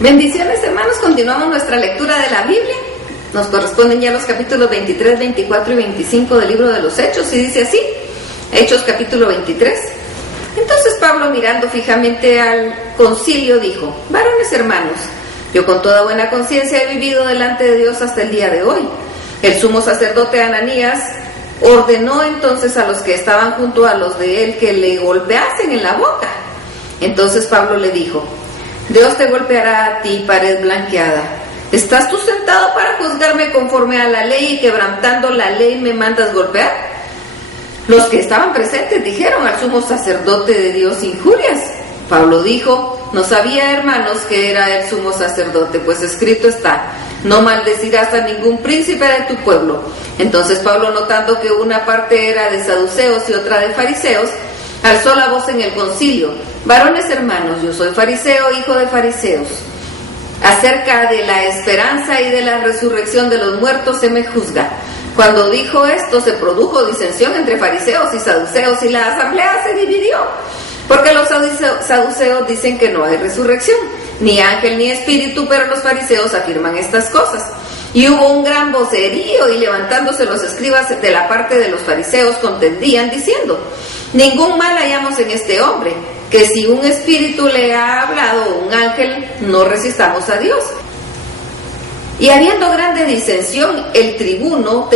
Bendiciones, hermanos. Continuamos nuestra lectura de la Biblia. Nos corresponden ya los capítulos 23, 24 y 25 del libro de los Hechos, y dice así, Hechos capítulo 23. Entonces Pablo, mirando fijamente al concilio, dijo: varones hermanos, yo con toda buena conciencia he vivido delante de Dios hasta el día de hoy. El sumo sacerdote Ananías ordenó entonces a los que estaban junto a los de él que le golpeasen en la boca. Entonces Pablo le dijo: Dios te golpeará a ti, pared blanqueada. ¿Estás tú sentado para juzgarme conforme a la ley y quebrantando la ley me mandas golpear? Los que estaban presentes dijeron al sumo sacerdote de Dios injurias. Pablo dijo: no sabía, hermanos, que era el sumo sacerdote, pues escrito está: no maldecirás a ningún príncipe de tu pueblo. Entonces Pablo, notando que una parte era de saduceos y otra de fariseos, alzó la voz en el concilio: varones hermanos, yo soy fariseo, hijo de fariseos. Acerca de la esperanza y de la resurrección de los muertos se me juzga. Cuando dijo esto, se produjo disensión entre fariseos y saduceos, y la asamblea se dividió, porque los saduceos dicen que no hay resurrección, ni ángel ni espíritu, pero los fariseos afirman estas cosas. Y hubo un gran vocerío, y levantándose los escribas de la parte de los fariseos contendían, diciendo: ningún mal hallamos en este hombre, que si un espíritu le ha hablado o un ángel, no resistamos a Dios. Y habiendo grande disensión, el tribuno,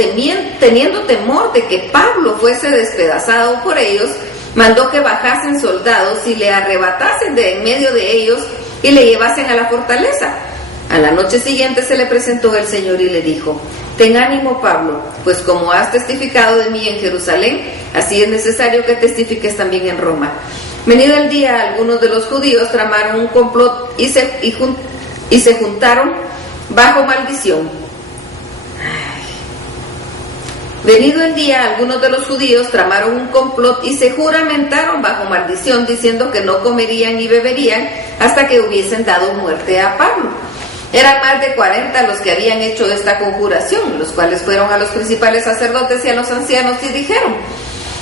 teniendo temor de que Pablo fuese despedazado por ellos, mandó que bajasen soldados y le arrebatasen de en medio de ellos y le llevasen a la fortaleza. A la noche siguiente se le presentó el Señor y le dijo: ten ánimo, Pablo, pues como has testificado de mí en Jerusalén, así es necesario que testifiques también en Roma. Venido el día, algunos de los judíos tramaron un complot y se juntaron bajo maldición. Venido el día, algunos de los judíos tramaron un complot y se juramentaron bajo maldición, diciendo que no comerían ni beberían hasta que hubiesen dado muerte a Pablo. Eran más de 40 los que habían hecho esta conjuración, los cuales fueron a los principales sacerdotes y a los ancianos y dijeron: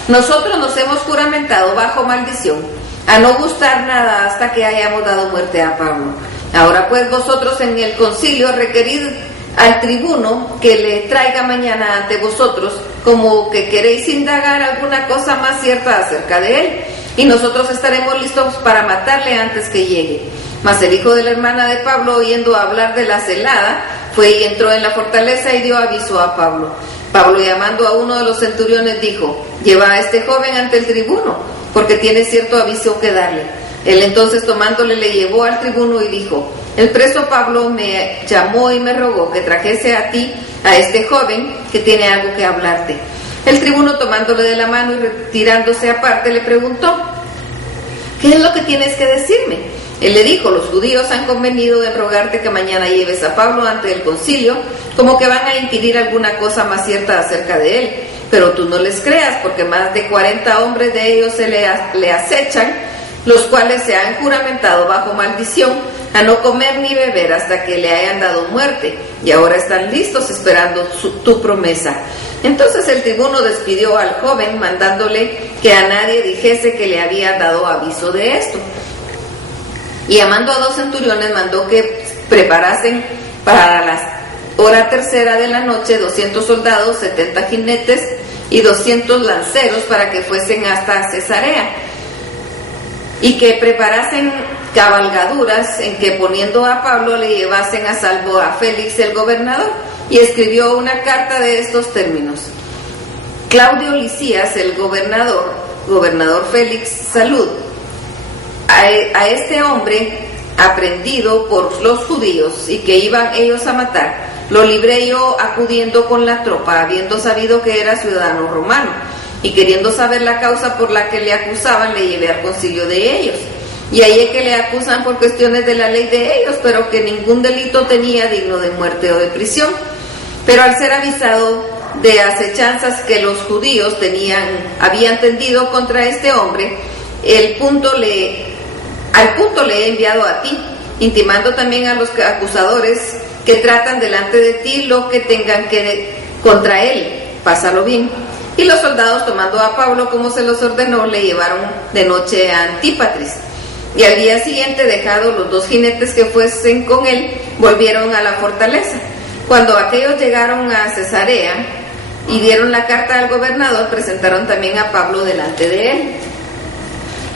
nosotros nos hemos juramentado bajo maldición a no gustar nada hasta que hayamos dado muerte a Pablo. Ahora pues vosotros en el concilio requerid al tribuno que le traiga mañana ante vosotros, como que queréis indagar alguna cosa más cierta acerca de él, y nosotros estaremos listos para matarle antes que llegue. Mas el hijo de la hermana de Pablo, oyendo hablar de la celada, fue y entró en la fortaleza y dio aviso a Pablo. Pablo, llamando a uno de los centuriones, dijo: lleva a este joven ante el tribuno, porque tiene cierto aviso que darle. Él entonces, tomándole, le llevó al tribuno y dijo: el preso Pablo me llamó y me rogó que trajese a ti a este joven, que tiene algo que hablarte. El tribuno, tomándole de la mano y retirándose aparte, le preguntó: ¿qué es lo que tienes que decirme? Él le dijo: los judíos han convenido en rogarte que mañana lleves a Pablo ante el concilio, como que van a inquirir alguna cosa más cierta acerca de él. Pero tú no les creas, porque más de 40 hombres de ellos le acechan, los cuales se han juramentado bajo maldición a no comer ni beber hasta que le hayan dado muerte, y ahora están listos esperando tu promesa. Entonces el tribuno despidió al joven, mandándole que a nadie dijese que le había dado aviso de esto. Y llamando a 2 centuriones, mandó que preparasen para la hora tercera de la noche 200 soldados, 70 jinetes y 200 lanceros, para que fuesen hasta Cesarea, y que preparasen cabalgaduras en que, poniendo a Pablo, le llevasen a salvo a Félix el gobernador. Y escribió una carta de estos términos: Claudio Lisias el gobernador Félix, salud. A este hombre aprehendido por los judíos y que iban ellos a matar, lo libré yo acudiendo con la tropa, habiendo sabido que era ciudadano romano, y queriendo saber la causa por la que le acusaban, le llevé al concilio de ellos. Y hallé que le acusan por cuestiones de la ley de ellos, pero que ningún delito tenía digno de muerte o de prisión. Pero al ser avisado de acechanzas que los judíos habían tendido contra este hombre, al punto le he enviado a ti, intimando también a los acusadores que tratan delante de ti lo que tengan que contra él. Pásalo bien. Y los soldados, tomando a Pablo como se los ordenó, le llevaron de noche a Antípatris. Y al día siguiente, dejados los 2 jinetes que fuesen con él, volvieron a la fortaleza. Cuando aquellos llegaron a Cesarea y dieron la carta al gobernador, presentaron también a Pablo delante de él.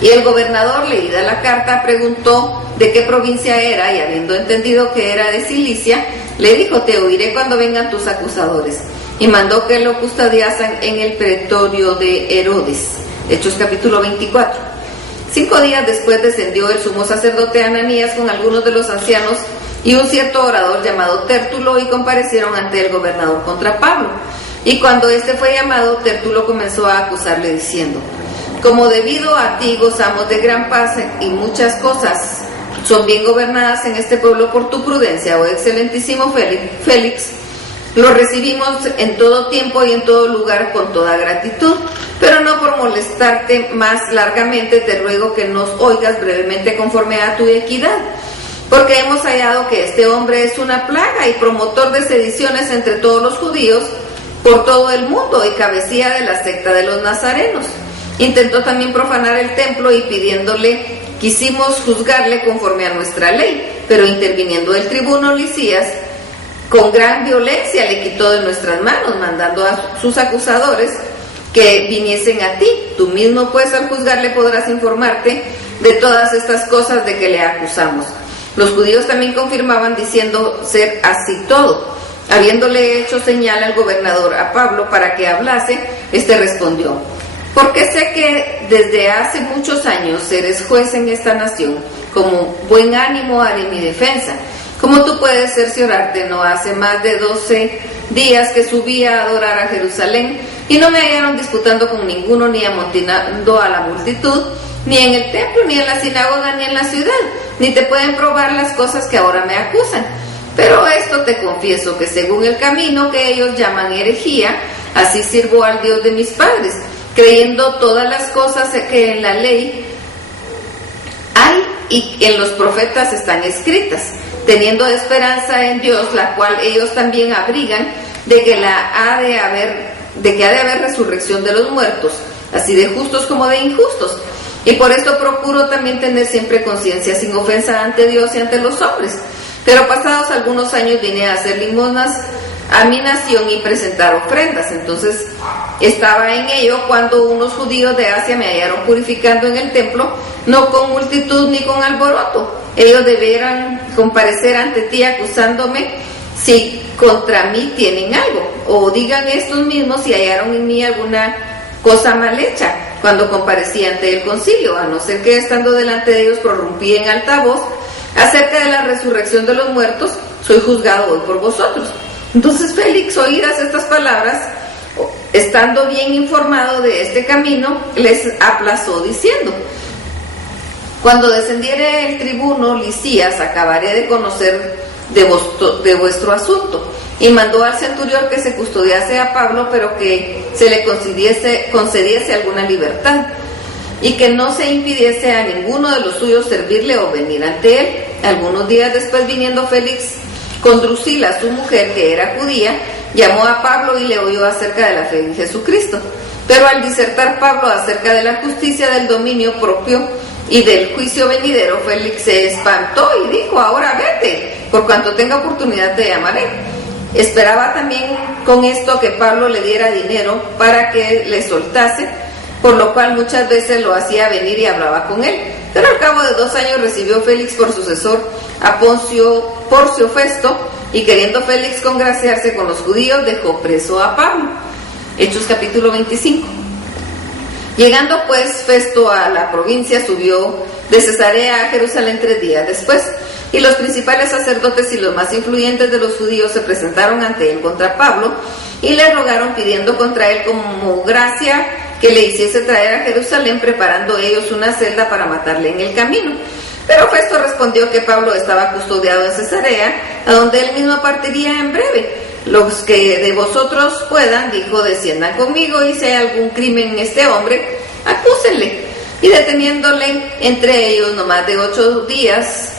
Y el gobernador, leída la carta, preguntó de qué provincia era, y habiendo entendido que era de Cilicia, le dijo: te oiré cuando vengan tus acusadores. Y mandó que lo custodiasen en el pretorio de Herodes. Hechos capítulo 24. 5 días después descendió el sumo sacerdote Ananías con algunos de los ancianos y un cierto orador llamado Tértulo, y comparecieron ante el gobernador contra Pablo. Y cuando éste fue llamado, Tértulo comenzó a acusarle diciendo: como debido a ti gozamos de gran paz y muchas cosas son bien gobernadas en este pueblo por tu prudencia, oh excelentísimo Félix, lo recibimos en todo tiempo y en todo lugar con toda gratitud, pero no por molestarte más largamente, te ruego que nos oigas brevemente conforme a tu equidad, porque hemos hallado que este hombre es una plaga y promotor de sediciones entre todos los judíos por todo el mundo y cabecilla de la secta de los nazarenos. Intentó también profanar el templo y quisimos juzgarle conforme a nuestra ley, pero interviniendo el tribuno Lisías, con gran violencia le quitó de nuestras manos, mandando a sus acusadores que viniesen a ti. Tú mismo pues al juzgarle podrás informarte de todas estas cosas de que le acusamos. Los judíos también confirmaban diciendo ser así todo. Habiéndole hecho señal al gobernador a Pablo para que hablase, este respondió: porque sé que desde hace muchos años eres juez en esta nación, como buen ánimo haré mi defensa. Como tú puedes cerciorarte, no hace más de 12 días que subí a adorar a Jerusalén, y no me hallaron disputando con ninguno, ni amotinando a la multitud, ni en el templo, ni en la sinagoga, ni en la ciudad, ni te pueden probar las cosas que ahora me acusan. Pero esto te confieso, que según el camino que ellos llaman herejía, así sirvo al Dios de mis padres, creyendo todas las cosas que en la ley hay y en los profetas están escritas, teniendo esperanza en Dios, la cual ellos también abrigan, de que ha de haber resurrección de los muertos, así de justos como de injustos. Y por esto procuro también tener siempre conciencia sin ofensa ante Dios y ante los hombres. Pero pasados algunos años vine a hacer limosnas a mi nación y presentar ofrendas. Entonces estaba en ello cuando unos judíos de Asia me hallaron purificando en el templo, no con multitud ni con alboroto. Ellos debieran comparecer ante ti acusándome si contra mí tienen algo, o digan estos mismos si hallaron en mí alguna cosa mal hecha cuando comparecí ante el concilio, a no ser que estando delante de ellos prorrumpí en alta voz acerca de la resurrección de los muertos. Soy juzgado hoy por vosotros. Entonces Félix, oídas estas palabras, estando bien informado de este camino, les aplazó diciendo: cuando descendiere el tribuno Lisías, acabaré de conocer de vuestro asunto. Y mandó al centurión que se custodiase a Pablo, pero que se le concediese alguna libertad, y que no se impidiese a ninguno de los suyos servirle o venir ante él. Algunos días después, viniendo Félix con Drusila, su mujer, que era judía, llamó a Pablo y le oyó acerca de la fe en Jesucristo. Pero al disertar Pablo acerca de la justicia, del dominio propio y del juicio venidero, Félix se espantó y dijo: ahora vete, por cuanto tenga oportunidad te llamaré. Esperaba también con esto que Pablo le diera dinero para que le soltase, por lo cual muchas veces lo hacía venir y hablaba con él. Pero al cabo de 2 años recibió Félix por sucesor a Porcio Festo, y queriendo Félix congraciarse con los judíos, dejó preso a Pablo. Hechos capítulo 25. Llegando pues Festo a la provincia, subió de Cesarea a Jerusalén 3 días después, y los principales sacerdotes y los más influyentes de los judíos se presentaron ante él contra Pablo, y le rogaron pidiendo contra él como gracia que le hiciese traer a Jerusalén, preparando ellos una celda para matarle en el camino. Pero Festo respondió que Pablo estaba custodiado en Cesarea, a donde él mismo partiría en breve. Los que de vosotros puedan, dijo, desciendan conmigo, y si hay algún crimen en este hombre, acúsenle. Y deteniéndole entre ellos no más de 8 días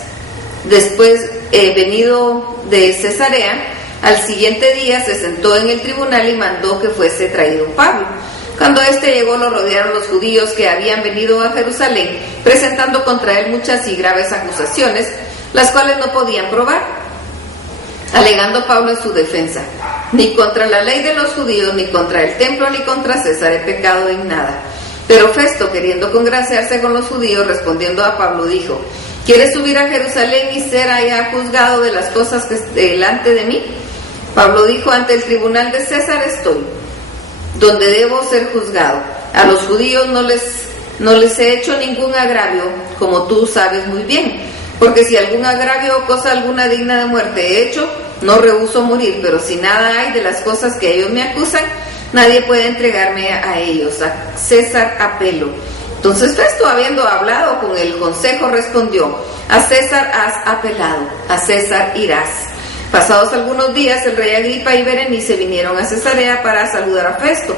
después, venido de Cesarea, al siguiente día se sentó en el tribunal y mandó que fuese traído Pablo. Cuando éste llegó, lo rodearon los judíos que habían venido a Jerusalén, presentando contra él muchas y graves acusaciones, las cuales no podían probar, alegando Pablo en su defensa: ni contra la ley de los judíos, ni contra el templo, ni contra César he pecado en nada. Pero Festo, queriendo congraciarse con los judíos, respondiendo a Pablo, dijo: ¿quieres subir a Jerusalén y ser allá juzgado de las cosas que delante de mí? Pablo dijo: ante el tribunal de César estoy, donde debo ser juzgado. A los judíos no les he hecho ningún agravio, como tú sabes muy bien, porque si algún agravio o cosa alguna digna de muerte he hecho, no rehúso morir, pero si nada hay de las cosas que ellos me acusan, nadie puede entregarme a ellos. A César apelo. Entonces Festo, habiendo hablado con el consejo, respondió: a César has apelado, a César irás. Pasados algunos días, el rey Agripa y Berenice vinieron a Cesarea para saludar a Festo.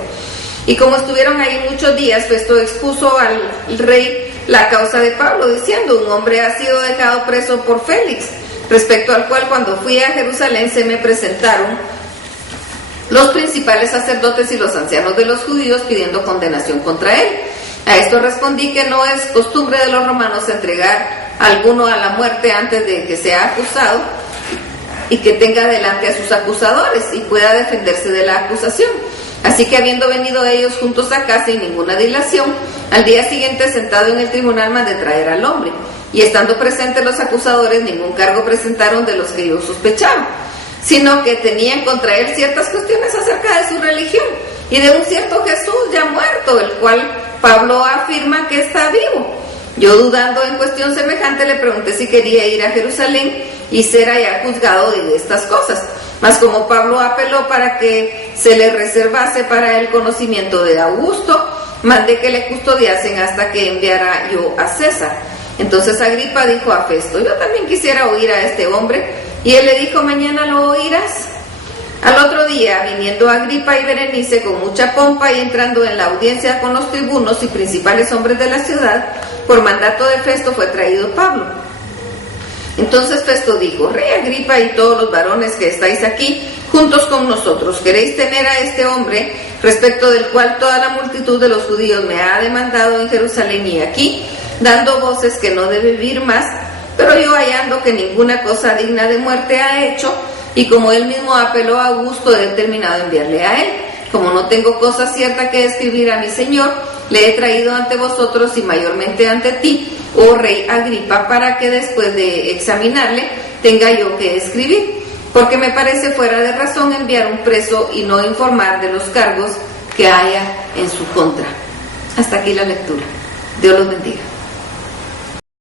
Y como estuvieron ahí muchos días, Festo expuso al rey la causa de Pablo, diciendo: un hombre ha sido dejado preso por Félix, respecto al cual cuando fui a Jerusalén se me presentaron los principales sacerdotes y los ancianos de los judíos pidiendo condenación contra él. A esto respondí que no es costumbre de los romanos entregar a alguno a la muerte antes de que sea acusado, y que tenga delante a sus acusadores y pueda defenderse de la acusación. Así que, habiendo venido ellos juntos a casa sin ninguna dilación, al día siguiente, sentado en el tribunal, mandé traer al hombre, y estando presentes los acusadores, ningún cargo presentaron de los que yo sospechaba, sino que tenían contra él ciertas cuestiones acerca de su religión y de un cierto Jesús ya muerto, el cual Pablo afirma que está vivo. Yo, dudando en cuestión semejante, le pregunté si quería ir a Jerusalén y ser allá juzgado de estas cosas. Mas como Pablo apeló para que se le reservase para el conocimiento de Augusto, mandé que le custodiasen hasta que enviara yo a César. Entonces Agripa dijo a Festo: yo también quisiera oír a este hombre. Y él le dijo: mañana lo oirás. Al otro día, viniendo Agripa y Berenice con mucha pompa y entrando en la audiencia con los tribunos y principales hombres de la ciudad, por mandato de Festo fue traído Pablo. Entonces Festo dijo: rey Agripa y todos los varones que estáis aquí juntos con nosotros, ¿queréis tener a este hombre, respecto del cual toda la multitud de los judíos me ha demandado en Jerusalén y aquí, dando voces que no debe vivir más, pero yo hallando que ninguna cosa digna de muerte ha hecho, y como él mismo apeló a Augusto, he determinado enviarle a él? Como no tengo cosa cierta que escribir a mi señor, le he traído ante vosotros y mayormente ante ti, oh rey Agripa, para que después de examinarle tenga yo que escribir, porque me parece fuera de razón enviar un preso y no informar de los cargos que haya en su contra. Hasta aquí la lectura. Dios los bendiga.